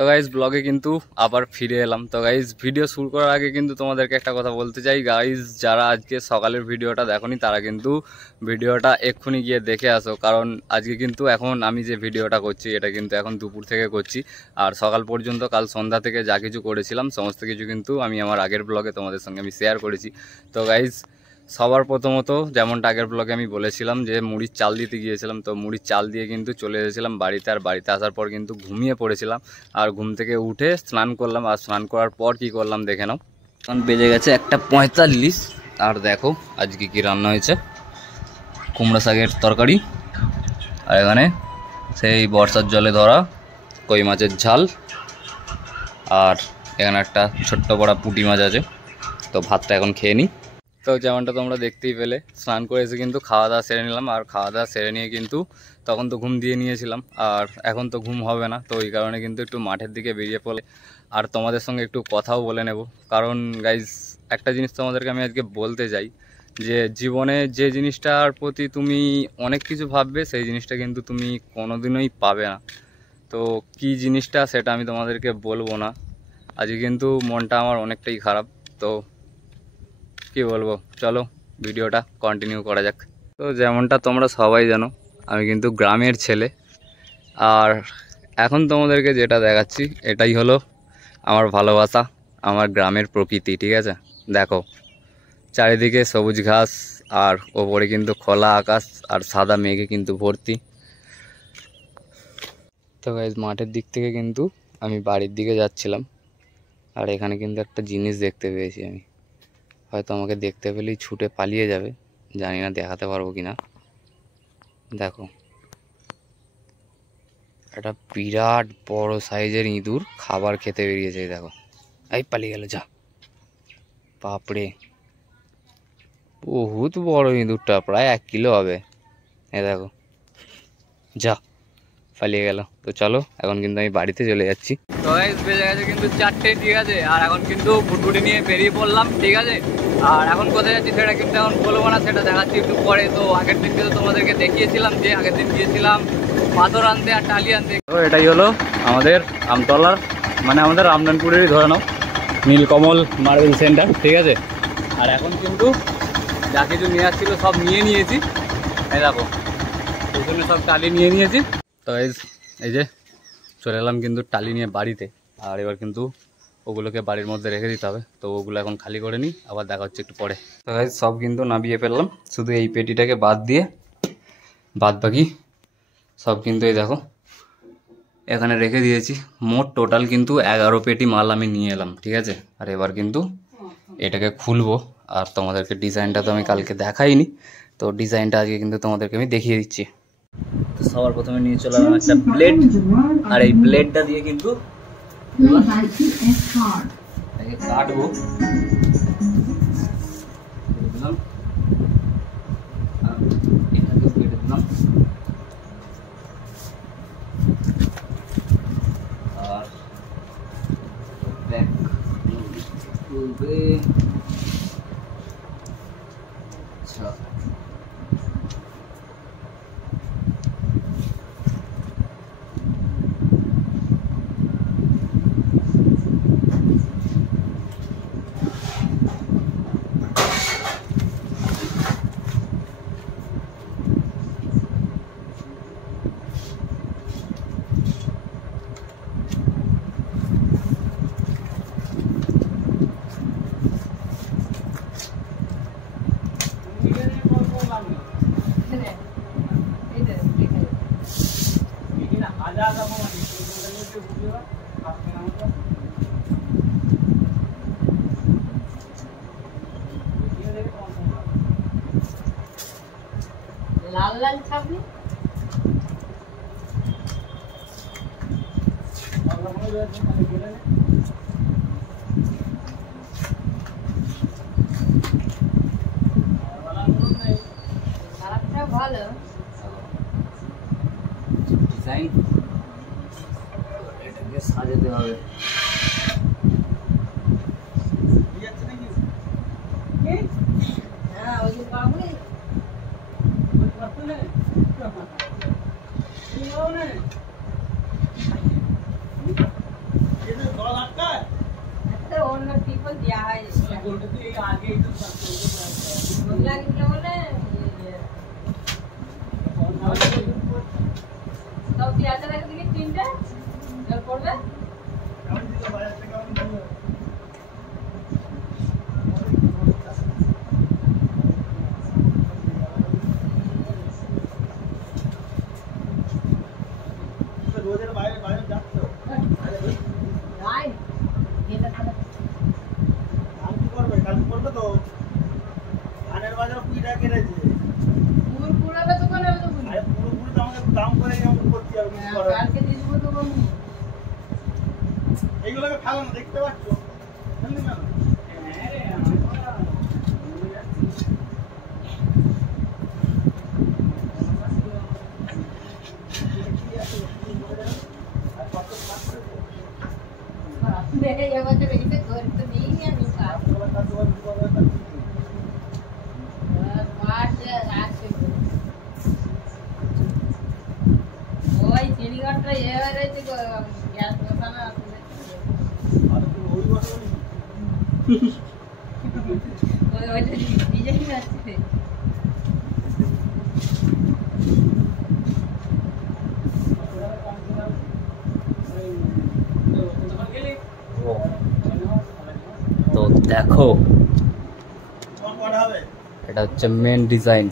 তো গাইজ ব্লগে কিন্তু আবার ফিরে এলাম। তো গাইজ ভিডিও শুরু করার আগে কিন্তু তোমাদেরকে একটা কথা বলতে চাই, গাইজ যারা আজকে সকালের ভিডিওটা দেখোনি তারা কিন্তু ভিডিওটা এক্ষুনি গিয়ে দেখে আসো, কারণ আজকে কিন্তু এখন আমি যে ভিডিওটা করছি এটা কিন্তু এখন দুপুর থেকে করছি, আর সকাল পর্যন্ত কাল সন্ধ্যা থেকে যা কিছু করেছিলাম সমস্ত কিছু কিন্তু আমি আমার আগের ব্লগে তোমাদের সঙ্গে আমি শেয়ার করেছি। তো গাইজ সবার প্রথমত যেমনটা আগের ব্লগে আমি বলেছিলাম যে মুড়ির চাল দিতে গিয়েছিলাম, তো মুড়ির চাল দিয়ে কিন্তু চলে এসেছিলাম বাড়িতে। আর বাড়িতে আসার পর কিন্তু ঘুমিয়ে পড়েছিলাম, আর ঘুম থেকে উঠে স্নান করলাম। আর স্নান করার পর কি করলাম দেখে নাও। এখন বেজে গেছে 1:45, আর দেখো আজকে কি রান্না হয়েছে। কুমড়া শাকের তরকারি, আর এখানে সেই বর্ষার জলে ধরা কই মাছের ঝাল, আর এখানে একটা ছোট্ট বড় পুঁটি মাছ আছে। তো ভাতটা এখন খেয়ে নিই। তো যেমনটা তোমরা দেখতেই পেলে স্নান করে এসে কিন্তু খাওয়া দাওয়া সেরে নিলাম, আর খাওয়া দাওয়া সেরে নিয়ে কিন্তু তখন তো ঘুম দিয়ে নিয়েছিলাম, আর এখন তো ঘুম হবে না। তো এই কারণে কিন্তু একটু মাঠের দিকে বেরিয়ে পড়ে আর তোমাদের সঙ্গে একটু কথাও বলে নেব। কারণ গাইজ একটা জিনিস তোমাদেরকে আমি আজকে বলতে চাই, যে জীবনে যে জিনিসটার প্রতি তুমি অনেক কিছু ভাববে সেই জিনিসটা কিন্তু তুমি কোনোদিনই পাবে না। তো কি জিনিসটা সেটা আমি তোমাদেরকে বলবো না। আজকে কিন্তু মনটা আমার অনেকটাই খারাপ। তো কি বলবো, চলো ভিডিওটা কন্টিনিউ করা যাক। তো যেমনটা তোমরা সবাই জানো আমি কিন্তু গ্রামের ছেলে, আর এখন তোমাদেরকে যেটা দেখাচ্ছি এটাই হলো আমার ভালোবাসা, আমার গ্রামের প্রকৃতি। ঠিক আছে, দেখো চারিদিকে সবুজ ঘাস, আর ওপরে কিন্তু খোলা আকাশ আর সাদা মেঘে কিন্তু ভর্তি। তো গাইস মাঠের দিক থেকে কিন্তু আমি বাড়ির দিকে যাচ্ছিলাম, আর এখানে কিন্তু একটা জিনিস দেখতে পেয়েছি আমি। হয়তো আমাকে দেখতে পেলেই ছুটে পালিয়ে যাবে, জানি না দেখাতে পারবো কিনা। দেখো একটা বিরাট বড় সাইজের ইঁদুর খাবার খেতে বেরিয়েছে। দেখো এই পালিয়ে গেল, যা বাপরে বহুত বড় ইঁদুরটা, প্রায় 1 কিলো হবে। এ দেখো যা পালিয়ে গেল। তো চলো এখন কিন্তু আমি বাড়িতে চলে যাচ্ছি। তো গাইস বেজে গেছে কিন্তু 4টে, ঠিক আছে, আর এখন কিন্তু ফুটফুটি নিয়ে বেরিয়ে পড়লাম। ঠিক আছে, আর এখন কোথায় যাচ্ছি সেটা কিন্তু এখন বলবো না, সেটা দেখাচ্ছি একটু পরে। তো আগের দিন কিন্তু তোমাদেরকে দেখিয়েছিলাম যে আগের দিন গিয়েছিলাম পাথর আনতে আর টালি আনতে। তো এটাই হলো আমাদের আমতলার, মানে আমাদের রামনানপুরেরই ধরে নাও নীলকমল মার্বেল সেন্টার। ঠিক আছে, আর এখন কিন্তু যা কিছু নিয়ে আসছিল সব নিয়ে নিয়েছি। এই দেখো পেছনে সব টালি নিয়ে নিয়েছি। তো এই যে চলে এলাম কিন্তু টালি নিয়ে বাড়িতে, আর এবার কিন্তু ওগুলোকে বাড়ির মধ্যে রেখে দিতে হবে। তো ওগুলো এখন খালি করে নিই, আবার দেখা হচ্ছে একটু পরে। তো গাইস সব কিন্তু নামিয়ে ফেললাম, শুধু এই পেটিটাকে বাদ দিয়ে বাদ বাকি সব কিন্তু এই দেখো এখানে রেখে দিয়েছি। মোট টোটাল কিন্তু 11 পেটি মাল আমি নিয়ে এলাম। ঠিক আছে, আর এবার কিন্তু এটাকে খুলবো, আর তোমাদেরকে ডিজাইনটা তো আমি কালকে দেখাইনি, তো ডিজাইনটা আজকে কিন্তু তোমাদেরকে আমি দেখিয়ে দিচ্ছি। তো সবার প্রথমে নিয়ে চলে এলাম একটা ব্লেড, আর এই ব্লেডটা দিয়ে কিন্তু কাটবো। দিলাম আর এটাকে কেটে দিলাম, আর ব্যাক খুলবে। আচ্ছা লাল লাল ছাপনি ভালো ডিজাইন, এটাকে সাজাতে হবে। হ্যাঁ ওই যে বাবু রোজের বাইরে বাইরে যাচ্ছ কাল কি করবে? কাল করবে তো ধানের বাজার 20 টাকা কেটেছে। আরে পুরোপুরি তো আমাকে দাম করে এমন করতে হবে কিছু করার। এইগুলোকে ফেলো না, দেখতে পাচ্ছ ফেললি না? তো দেখো তোমার কটা হবে? এটা হচ্ছে মেন ডিজাইন।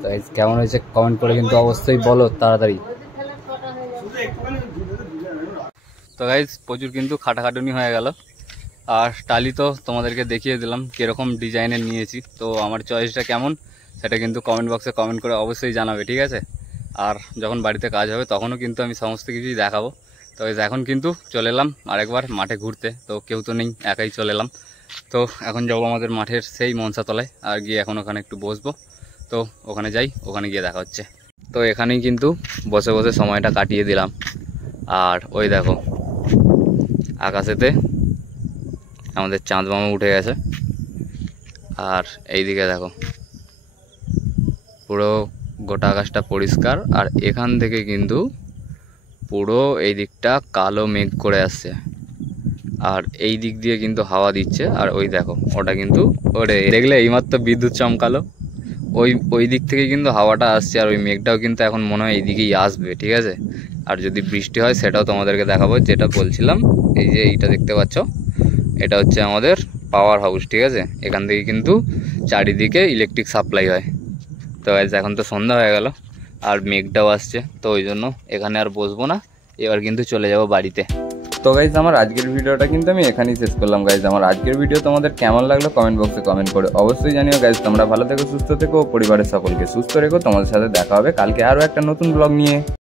তো guys, কেমন হয়েছে কমেন্ট করে কিন্তু অবশ্যই বলো তাড়াতাড়ি। শুধু একটুখানি ভিডিওতে বুঝে নেবে। তো গাইজ প্রচুর কিন্তু খাটাখাটুনি হয়ে গেল। আর টালি তো তোমাদেরকে দেখিয়ে দিলাম কীরকম ডিজাইনের নিয়েছি। তো আমার চয়েসটা কেমন সেটা কিন্তু কমেন্ট বক্সে কমেন্ট করে অবশ্যই জানাবে, ঠিক আছে? আর যখন বাড়িতে কাজ হবে তখনও কিন্তু আমি সমস্ত কিছুই দেখাবো। তো guys, এখন কিন্তু চলে এলাম আরেকবার মাঠে ঘুরতে। তো কেউ তো নেই, একাই চলে এলাম। তো এখন যাবো আমাদের মাঠের সেই মনসাতলায়, আর গিয়ে এখন ওখানে একটু বসবো। তো ওখানে যাই, ওখানে গিয়ে দেখা হচ্ছে। তো এখানেই কিন্তু বসে বসে সময়টা কাটিয়ে দিলাম। আর ওই দেখো আকাশেতে আমাদের চাঁদ মামা উঠে গেছে। আর এইদিকে দেখো পুরো গোটা আকাশটা পরিষ্কার, আর এখান থেকে কিন্তু পুরো এই দিকটা কালো মেঘ করে আসছে। আর এই দিক দিয়ে কিন্তু হাওয়া দিচ্ছে। আর ওই দেখো ওটা কিন্তু ওরে দেখলে এইমাত্র বিদ্যুৎ চমকালো, ওই দিক থেকে কিন্তু হাওয়াটা আসছে। আর ওই মেঘটাও কিন্তু এখন মনে হয় এইদিকেই আসবে, ঠিক আছে? আর যদি বৃষ্টি হয় সেটাও তোমাদেরকে দেখাবো। যেটা বলছিলাম, এই যে এইটা দেখতে পাচ্ছ, এটা হচ্ছে আমাদের পাওয়ার হাউস, ঠিক আছে? এখান থেকে কিন্তু চারিদিকে ইলেকট্রিক সাপ্লাই হয়। তো এখন তো সন্ধ্যা হয়ে গেল আর মেঘটাও আসছে, তো ওই জন্য এখানে আর বসবো না, এবার কিন্তু চলে যাব বাড়িতে। তো গাইজ আমার আজকের ভিডিওটা কিন্তু আমি এখানেই শেষ করলাম। গাইজ আমার আজকের ভিডিও তোমাদের কেমন লাগলো কমেন্ট বক্সে কমেন্ট করে অবশ্যই জানিও। গাইজ তোমরা ভালো থেকো, সুস্থ থেকো, পরিবারের সকলকে সুস্থ রেখো। তোমাদের সাথে দেখা হবে কালকে আরও একটা নতুন ব্লগ নিয়ে।